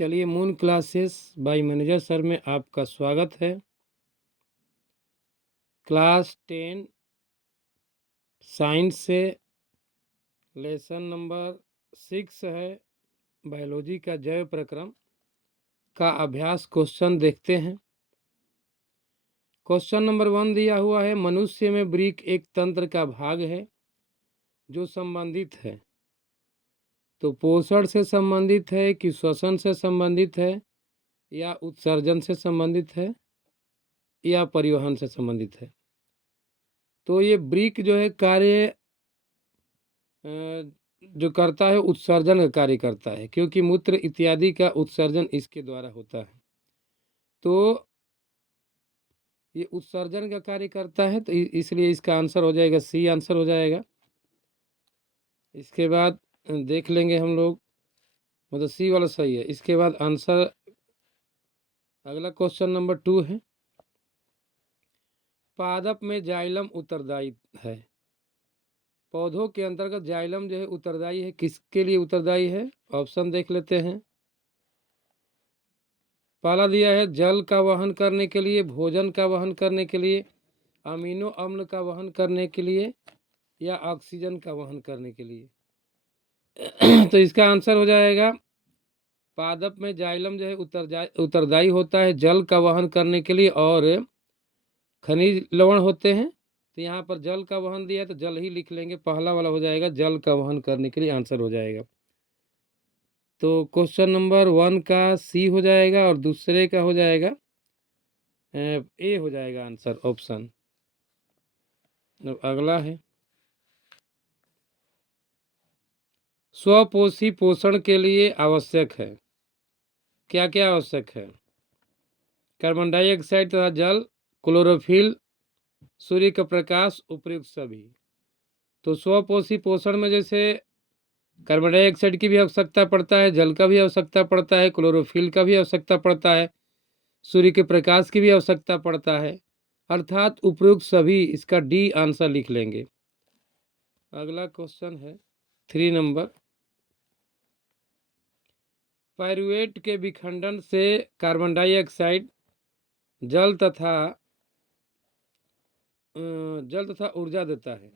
चलिए, moon classes bye manager sir में आपका स्वागत है। क्लास 10 साइंस से लेसन नंबर 6 है, बायोलॉजी का जैव प्रक्रम का अभ्यास क्वेश्चन देखते हैं। क्वेश्चन नंबर 1 दिया हुआ है, मनुष्य में वृक्क एक तंत्र का भाग है जो संबंधित है। तो पोषण से संबंधित है कि श्वसन से संबंधित है या उत्सर्जन से संबंधित है या परिवहन से संबंधित है। तो ये वृक्क जो है कार्य जो करता है उत्सर्जन का कार्य करता है, क्योंकि मूत्र इत्यादि का उत्सर्जन इसके द्वारा होता है। तो ये उत्सर्जन का कार्य करता है, तो इसलिए इसका आंसर हो जाएगा सी आंसर हो जाएगा। इसके बाद देख लेंगे हम लोग, मतलब सी वाला सही है। इसके बाद आंसर अगला क्वेश्चन नंबर 2 है, पादप में जाइलम उत्तरदायी है। पौधों के अंतर्गत जाइलम जो है उत्तरदायी है, किसके लिए उत्तरदायी है? ऑप्शन देख लेते हैं। पहला दिया है जल का वहन करने के लिए, भोजन का वहन करने के लिए, अमीनो अम्ल का वहन करने के लिए या ऑक्सीजन का वहन करने के लिए। तो इसका आंसर हो जाएगा, पादप में जाइलम जो है उत्तरदायी होता है जल का वहन करने के लिए और खनिज लवण होते हैं। तो यहाँ पर जल का वहन दिया है तो जल ही लिख लेंगे, पहला वाला हो जाएगा, जल का वहन करने के लिए आंसर हो जाएगा। तो क्वेश्चन नंबर 1 का सी हो जाएगा और दूसरे का हो जाएगा ए हो जाएगा आंसर, ऑप्शन। अगला है, स्वपोषी पोषण के लिए आवश्यक है। क्या क्या आवश्यक है? कार्बन डाइऑक्साइड तथा जल, क्लोरोफिल, सूर्य का प्रकाश, उपयुक्त सभी। तो स्वपोषी पोषण में जैसे कार्बन डाइऑक्साइड की भी आवश्यकता पड़ता है, जल का भी आवश्यकता पड़ता है, क्लोरोफिल का भी आवश्यकता पड़ता है, सूर्य के प्रकाश की भी आवश्यकता पड़ता है, अर्थात उपयुक्त सभी। इसका डी आंसर लिख लेंगे। अगला क्वेश्चन है 3 नंबर, पाइरुवेट के विखंडन से कार्बन डाइऑक्साइड जल तथा ऊर्जा देता है।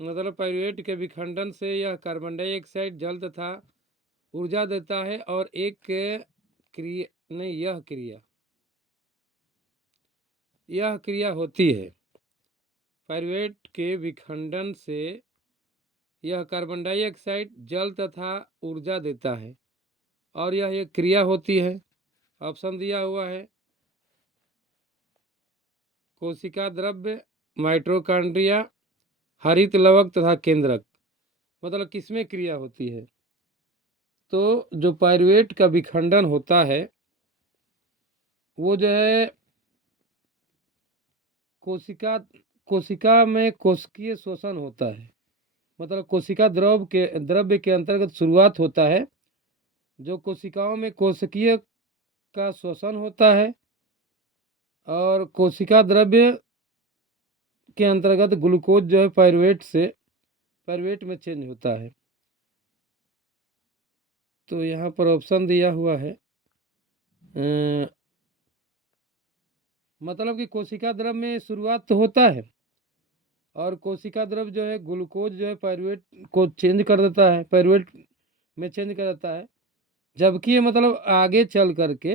मतलब पाइरुवेट के विखंडन से यह कार्बन डाइऑक्साइड जल तथा ऊर्जा देता है और एक क्रिया नहीं, यह क्रिया होती है। पाइरुवेट के विखंडन से यह कार्बन डाइऑक्साइड जल तथा ऊर्जा देता है और यह एक क्रिया होती है। ऑप्शन दिया हुआ है, कोशिका द्रव्य, माइटोकॉन्ड्रिया, हरित लवक तथा केंद्रक। मतलब किसमें क्रिया होती है? तो जो पाइरुवेट का विखंडन होता है वो जो है कोशिका में कोशिकीय शोषण होता है। मतलब कोशिका द्रव्य के अंतर्गत शुरुआत होता है, जो कोशिकाओं में कोशिकीय का शोषण होता है और कोशिका द्रव्य के अंतर्गत ग्लूकोज जो है पाइरुवेट में चेंज होता है। तो यहाँ पर ऑप्शन दिया हुआ है, मतलब कि कोशिका द्रव्य में शुरुआत तो होता है और कोशिका द्रव्य जो है ग्लूकोज जो है पाइरुवेट को चेंज कर देता है, पाइरुवेट में चेंज कर देता है, जबकि ये मतलब आगे चल करके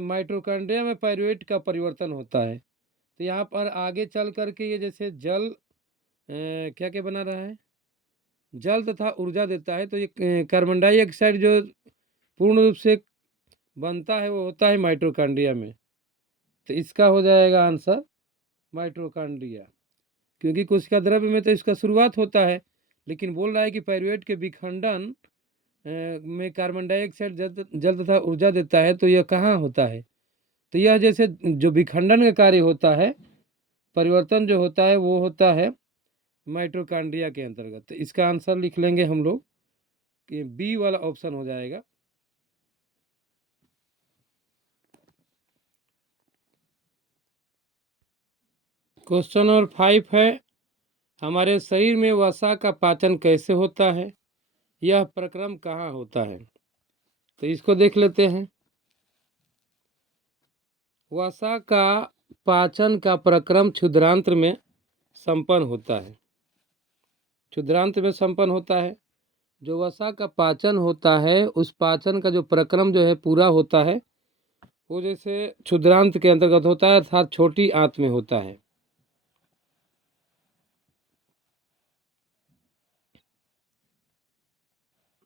माइटोकॉन्ड्रिया में पाइरुवेट का परिवर्तन होता है। तो यहाँ पर आगे चल करके ये जैसे जल क्या क्या बना रहा है, जल तथा ऊर्जा देता है। तो ये कार्बन डाइऑक्साइड जो पूर्ण रूप से बनता है वो होता है माइटोकॉन्ड्रिया में। तो इसका हो जाएगा आंसर माइटोकॉन्ड्रिया, क्योंकि कोशिका द्रव्य में तो इसका शुरुआत होता है, लेकिन बोल रहा है कि पाइरुवेट के विखंडन में कार्बन डाइऑक्साइड जल तथा ऊर्जा देता है। तो यह कहाँ होता है? तो यह जैसे जो विखंडन का कार्य होता है, परिवर्तन जो होता है वो होता है माइटोकॉन्ड्रिया के अंतर्गत। तो इसका आंसर लिख लेंगे हम लोग कि बी वाला ऑप्शन हो जाएगा। क्वेश्चन नंबर 5 है, हमारे शरीर में वसा का पाचन कैसे होता है, यह प्रक्रम कहाँ होता है? तो इसको देख लेते हैं। वसा का पाचन का प्रक्रम क्षुद्रांत्र में संपन्न होता है। क्षुद्रांत्र में संपन्न होता है। जो वसा का पाचन होता है, उस पाचन का जो प्रक्रम जो है पूरा होता है, वो जैसे क्षुद्रांत के अंतर्गत होता है, अर्थात छोटी आंत में होता है।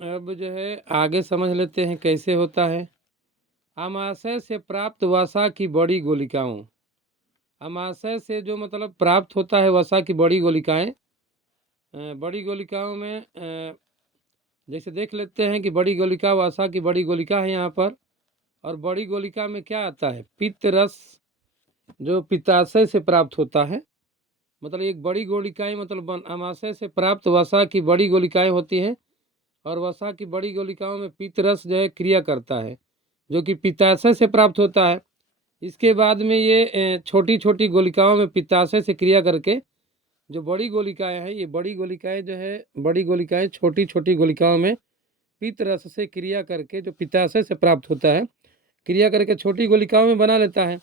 अब जो है आगे समझ लेते हैं कैसे होता है। आमाशय से प्राप्त वसा की बड़ी गोलिकाओं, आमाशय से जो मतलब प्राप्त होता है वसा की बड़ी गोलिकाएं, बड़ी गोलिकाओं में जैसे देख लेते हैं कि बड़ी गोलिका वसा की बड़ी गोलिका है यहाँ पर। और बड़ी गोलिका में क्या आता है? पित्त रस जो पित्ताशय से प्राप्त होता है। मतलब एक बड़ी गोलिकाएं मतलब आमाशय से प्राप्त वसा की बड़ी गोलिकाएं होती हैं। और वसा की बड़ी गोलिकाओं में पित्त रस जो है क्रिया करता है, जो कि पित्ताशय से प्राप्त होता है। इसके बाद में ये छोटी छोटी गोलिकाओं में पित्ताशय से क्रिया करके जो बड़ी गोलिकाएं हैं, ये बड़ी गोलिकाएं जो है, बड़ी गोलिकाएं छोटी छोटी गोलिकाओं में पित्त रस से क्रिया करके जो पित्ताशय से प्राप्त होता है, क्रिया करके छोटी गोलिकाओं में बना लेता है।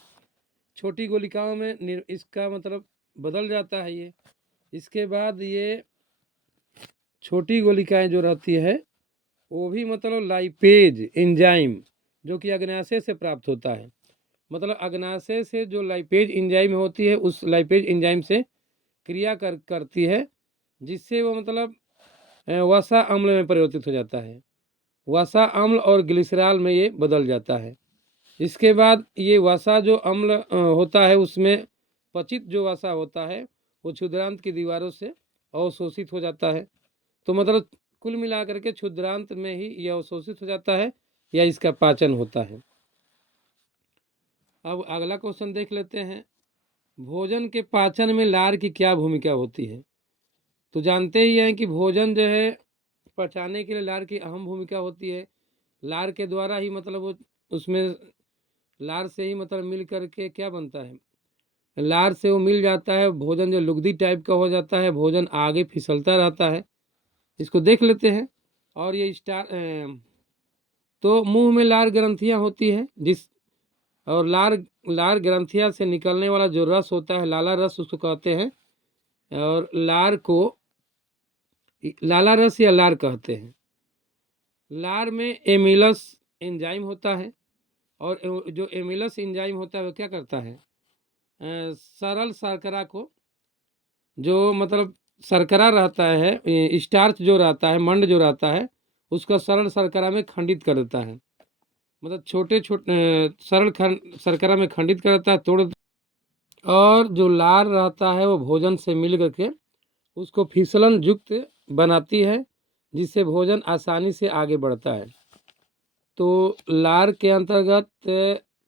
छोटी गोलिकाओं में इसका मतलब बदल जाता है ये। इसके बाद ये छोटी गोलिकाएं जो रहती है, वो भी मतलब लाइपेज एंजाइम जो कि अग्नाशय से प्राप्त होता है। मतलब अग्नाशय से जो लाइपेज एंजाइम होती है, उस लाइपेज एंजाइम से क्रिया करती है, जिससे वो मतलब वसा अम्ल में परिवर्तित हो जाता है। वसा अम्ल और ग्लिसरॉल में ये बदल जाता है। इसके बाद ये वसा जो अम्ल होता है, उसमें पचित जो वसा होता है वो क्षुद्रांत की दीवारों से अवशोषित हो जाता है। तो मतलब कुल मिलाकर के क्षुद्रांत में ही यह अवशोषित हो जाता है या इसका पाचन होता है। अब अगला क्वेश्चन देख लेते हैं। भोजन के पाचन में लार की क्या भूमिका होती है? तो जानते ही हैं कि भोजन जो है पचाने के लिए लार की अहम भूमिका होती है। लार के द्वारा ही मतलब वो उसमें लार से ही मतलब मिल करके क्या बनता है, लार से वो मिल जाता है, भोजन जो लुगदी टाइप का हो जाता है, भोजन आगे फिसलता रहता है। इसको देख लेते हैं। और ये तो मुंह में लार ग्रंथियां होती है, जिस और लार ग्रंथियां से निकलने वाला जो रस होता है, लाला रस उसको कहते हैं। और लार को लाला रस या लार कहते हैं। लार में एमिलस एंजाइम होता है। और जो एमिलस एंजाइम होता है वो क्या करता है, सरल शर्करा को, जो मतलब शर्करा रहता है, स्टार्च जो रहता है, मंड जो रहता है, उसका सरल शर्करा में खंडित कर देता है। मतलब छोटे छोटे सरल शर्करा में खंडित कर देता है, तोड़। और जो लार रहता है वो भोजन से मिल करके उसको फिसलन युक्त बनाती है, जिससे भोजन आसानी से आगे बढ़ता है। तो लार के अंतर्गत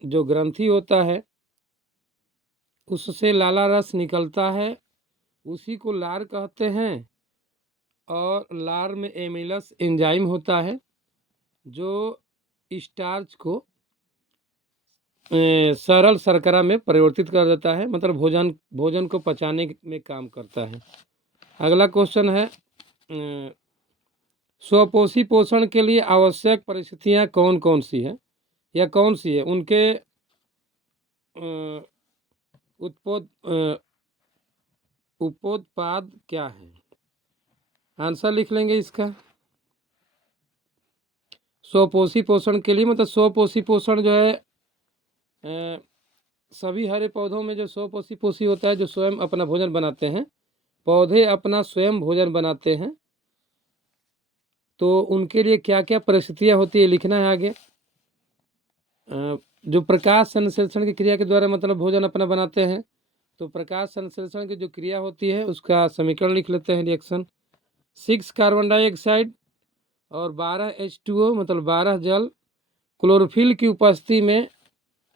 जो ग्रंथि होता है, उससे लाला रस निकलता है, उसी को लार कहते हैं। और लार में एमिलस एंजाइम होता है, जो स्टार्च को सरल शर्करा में परिवर्तित कर देता है, मतलब भोजन को पचाने में काम करता है। अगला क्वेश्चन है, स्वपोषी पोषण के लिए आवश्यक परिस्थितियां कौन कौन सी है या कौन सी है, उनके उपोत्पाद क्या है? आंसर लिख लेंगे इसका। स्वपोषी पोषण के लिए मतलब स्वपोषी पोषण जो है, सभी हरे पौधों में जो स्वपोषी पोषी होता है, जो स्वयं अपना भोजन बनाते हैं, पौधे अपना स्वयं भोजन बनाते हैं, तो उनके लिए क्या क्या परिस्थितियां होती है लिखना है आगे। जो प्रकाश संश्लेषण की क्रिया के द्वारा मतलब भोजन अपना बनाते हैं, तो प्रकाश संश्लेषण की जो क्रिया होती है उसका समीकरण लिख लेते हैं। रिएक्शन 6 कार्बन डाइऑक्साइड और 12 H2O मतलब 12 जल, क्लोरोफिल की उपस्थिति में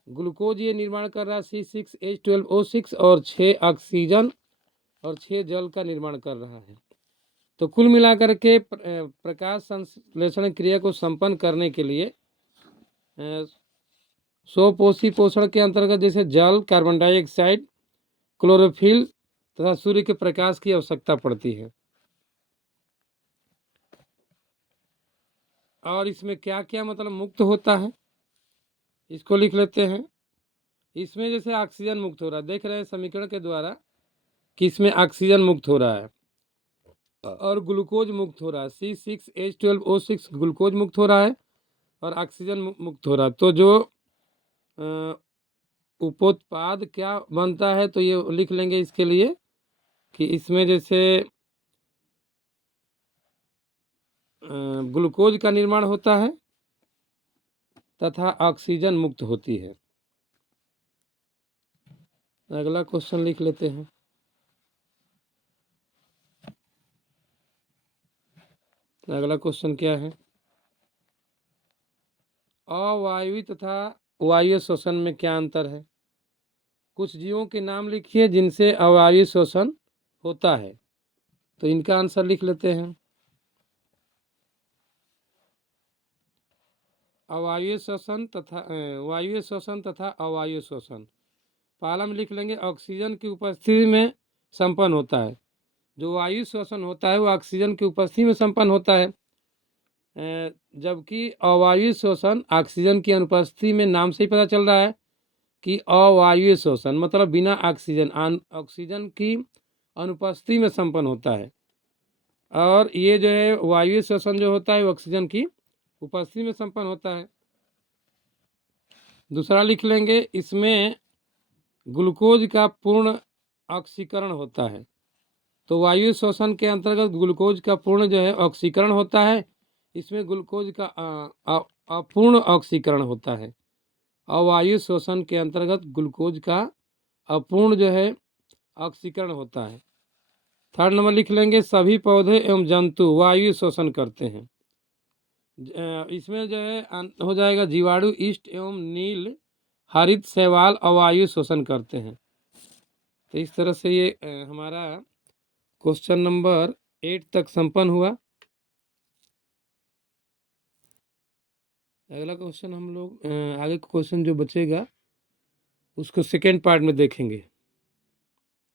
ग्लूकोज ये निर्माण कर रहा है C6H12O6 और 6 ऑक्सीजन और 6 जल का निर्माण कर रहा है। तो कुल मिलाकर के प्रकाश संश्लेषण क्रिया को संपन्न करने के लिए स्वपोषी पोषण के अंतर्गत जैसे जल, कार्बन डाइऑक्साइड, क्लोरोफिल तथा सूर्य के प्रकाश की आवश्यकता पड़ती है। और इसमें क्या क्या मतलब मुक्त होता है, इसको लिख लेते हैं। इसमें जैसे ऑक्सीजन मुक्त हो रहा है, देख रहे हैं समीकरण के द्वारा कि इसमें ऑक्सीजन मुक्त हो रहा है और ग्लूकोज मुक्त हो रहा है। C6H12O6 ग्लूकोज मुक्त हो रहा है और ऑक्सीजन मुक्त हो रहा है। तो जो उपोत्पाद क्या बनता है, तो ये लिख लेंगे इसके लिए कि इसमें जैसे ग्लूकोज का निर्माण होता है तथा ऑक्सीजन मुक्त होती है। अगला क्वेश्चन लिख लेते हैं। अगला क्वेश्चन क्या है, अवायवीय तथा वायवीय श्वसन में क्या अंतर है। कुछ जीवों के नाम लिखिए जिनसे अवायवीय श्वसन होता है, तो इनका आंसर लिख लेते हैं। अवायवीय श्वसन तथा वायवीय श्वसन तथा अवायवीय श्वसन। पहला में लिख लेंगे ऑक्सीजन की उपस्थिति में संपन्न होता है। जो वायु श्वसन होता है वो ऑक्सीजन की उपस्थिति में संपन्न होता है, जबकि अवायवीय श्वसन ऑक्सीजन की अनुपस्थिति में, नाम से ही पता चल रहा है कि अवायवीय श्वसन मतलब बिना ऑक्सीजन की अनुपस्थिति में संपन्न होता है। और ये जो है वायवीय श्वसन जो होता है वो ऑक्सीजन की उपस्थिति में संपन्न होता है। दूसरा लिख लेंगे, इसमें ग्लूकोज का पूर्ण ऑक्सीकरण होता है। तो वायु श्वसन के अंतर्गत ग्लूकोज का पूर्ण जो है ऑक्सीकरण होता है, इसमें ग्लूकोज का अपूर्ण ऑक्सीकरण होता है। अवायु श्वसन के अंतर्गत ग्लूकोज का अपूर्ण जो है ऑक्सीकरण होता है। थर्ड नंबर लिख लेंगे, सभी पौधे एवं जंतु वायु श्वसन करते हैं। इसमें जो है हो जाएगा जीवाणु, ईस्ट एवं नील हरित शैवाल अवायु श्वसन करते हैं। तो इस तरह से ये हमारा क्वेश्चन नंबर 8 तक संपन्न हुआ। अगला क्वेश्चन हम लोग आगे क्वेश्चन जो बचेगा उसको सेकेंड पार्ट में देखेंगे।